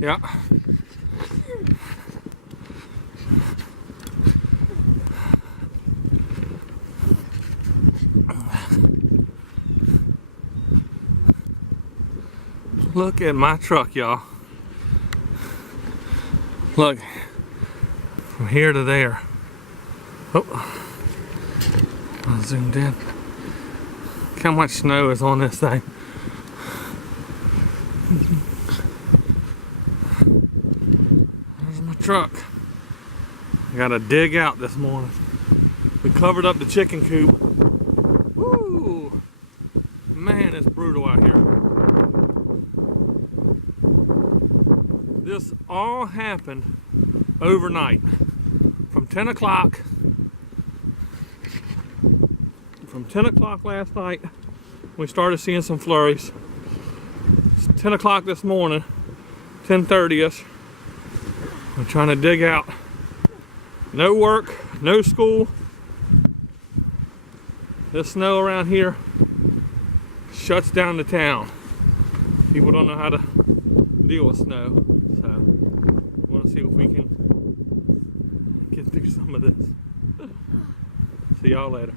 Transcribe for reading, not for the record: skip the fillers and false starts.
Yeah. Look at my truck, y'all. Look, from here to there. Oh, I zoomed in. Look how much snow is on this thing. There's my truck. I got to dig out this morning. We covered up the chicken coop. Woo! Man, it's brutal out here. This all happened overnight. From 10 o'clock. From 10 o'clock last night, we started seeing some flurries. It's 10 o'clock this morning, 10:30ish. I'm trying to dig out. No work, no school. This snow around here shuts down the town. People don't know how to deal with snow. So, I want to see if we can get through some of this. See y'all later.